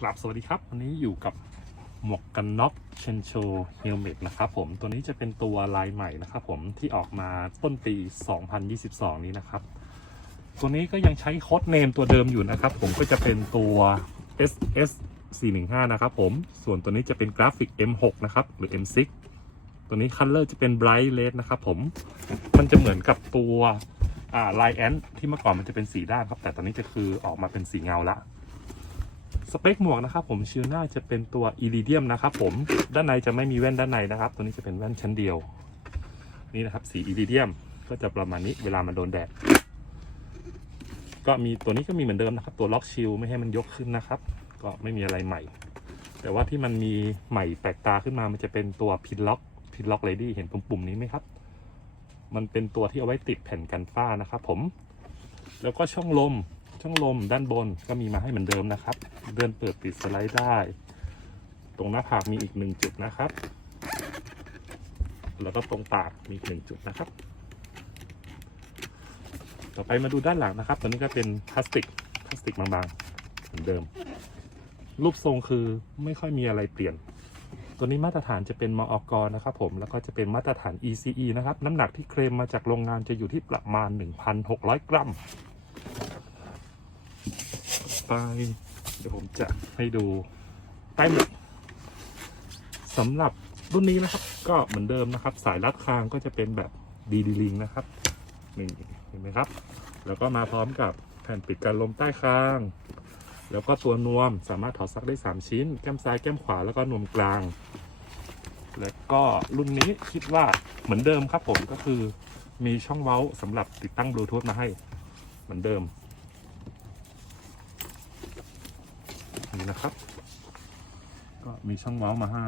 กลับสวัสดีครับ วันนี้อยู่กับหมวกกันน็อกเชนโชเฮลเมตนะครับผมตัวนี้จะเป็นตัวลายใหม่นะครับผมที่ออกมาต้นปี 2022 นี้นะครับ ตัวนี้ก็ยังใช้โค้ดเนมตัวเดิมอยู่นะครับ ผมก็จะเป็นตัว SS 415 นะครับผม ส่วนตัวนี้จะเป็นกราฟิก M6 นะครับ หรือ M6 ตัวนี้คัลเลอร์จะเป็น Bright Red นะครับผม มันจะเหมือนกับตัวอ่าไลแอนที่เมื่อก่อนมันจะเป็นสีด้านครับ แต่ตอนนี้จะคือออกมาเป็นสีเงาละ สเปคหมวกนะครับผมชิลน่าจะเป็นตัวอีริเดียมนะครับผมด้านในจะไม่มีแว่นด้านในนะครับ ตัวนี้จะเป็นแว่นชั้นเดียว นี่นะครับสีอีริเดียมก็จะประมาณนี้เวลามันโดนแดดก็มีตัวนี้ก็มีเหมือนเดิมนะครับ ตัวล็อกชิลไม่ให้มันยกขึ้นนะครับ ก็ไม่มีอะไรใหม่ แต่ว่าที่มันมีใหม่แปลกตาขึ้นมามันจะเป็นตัวพินล็อกพินล็อกเลดี้เห็นปุ่มๆนี้ไหมครับ มันเป็นตัวที่เอาไว้ติดแผ่นกันฝ้านะครับผม แล้วก็ช่องลม ช่องลมด้านบนก็มีมาให้เหมือนเดิมนะครับ เดินเปิดปิดสไลด์ได้ ตรงหน้าผากมีอีกหนึ่งจุดนะครับ แล้วก็ตรงปากมีอีกหนึ่งจุดนะครับ ต่อไปมาดูด้านหลังนะครับ ตัวนี้ก็เป็นพลาสติกพลาสติกบางๆ เหมือนเดิม รูปทรงคือไม่ค่อยมีอะไรเปลี่ยน ตัวนี้มาตรฐานจะเป็นมออกนะครับผม แล้วก็จะเป็นมาตรฐาน ECE นะครับ น้ำหนักที่เคลมมาจากโรงงานจะอยู่ที่ประมาณ 1,600 กรัม ไป เดี๋ยวผมจะให้ดูใต้หมวกสำหรับรุ่นนี้นะครับ ก็เหมือนเดิมนะครับ สายรัดคางก็จะเป็นแบบดีดีลิงนะครับนี่เห็นไหมครับ แล้วก็มาพร้อมกับแผ่นปิดกันลมใต้คาง แล้วก็ตัวนวมสามารถถอดซักได้ 3 ชิ้น แก้มซ้ายแก้มขวาแล้วก็นวมกลาง แล้วก็รุ่นนี้คิดว่าเหมือนเดิมครับผมก็คือมีช่องเว้าสำหรับติดตั้งบลูทูธมาให้เหมือนเดิม นี่นะครับ ก็มีช่องเว้ามาให้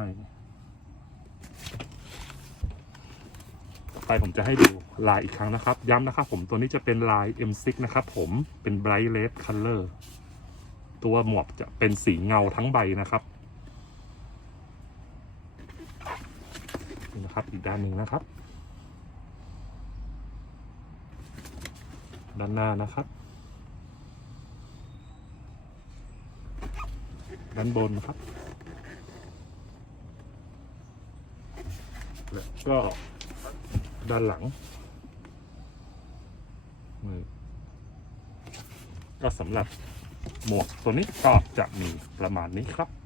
ไปผมจะให้ดูลายอีกครั้งนะครับ ย้ำนะครับผมตัวนี้จะเป็นลาย M6 นะครับผมเป็น Bright Red Color ตัวหมวกจะเป็นสีเงาทั้งใบนะครับนี่นะครับ อีกด้านหนึ่งนะครับ ด้านหน้านะครับ ด้านบนนะครับ แล้วก็ด้านหลังก็สำหรับหมวกตัวนี้ก็จะมีประมาณนี้ครับ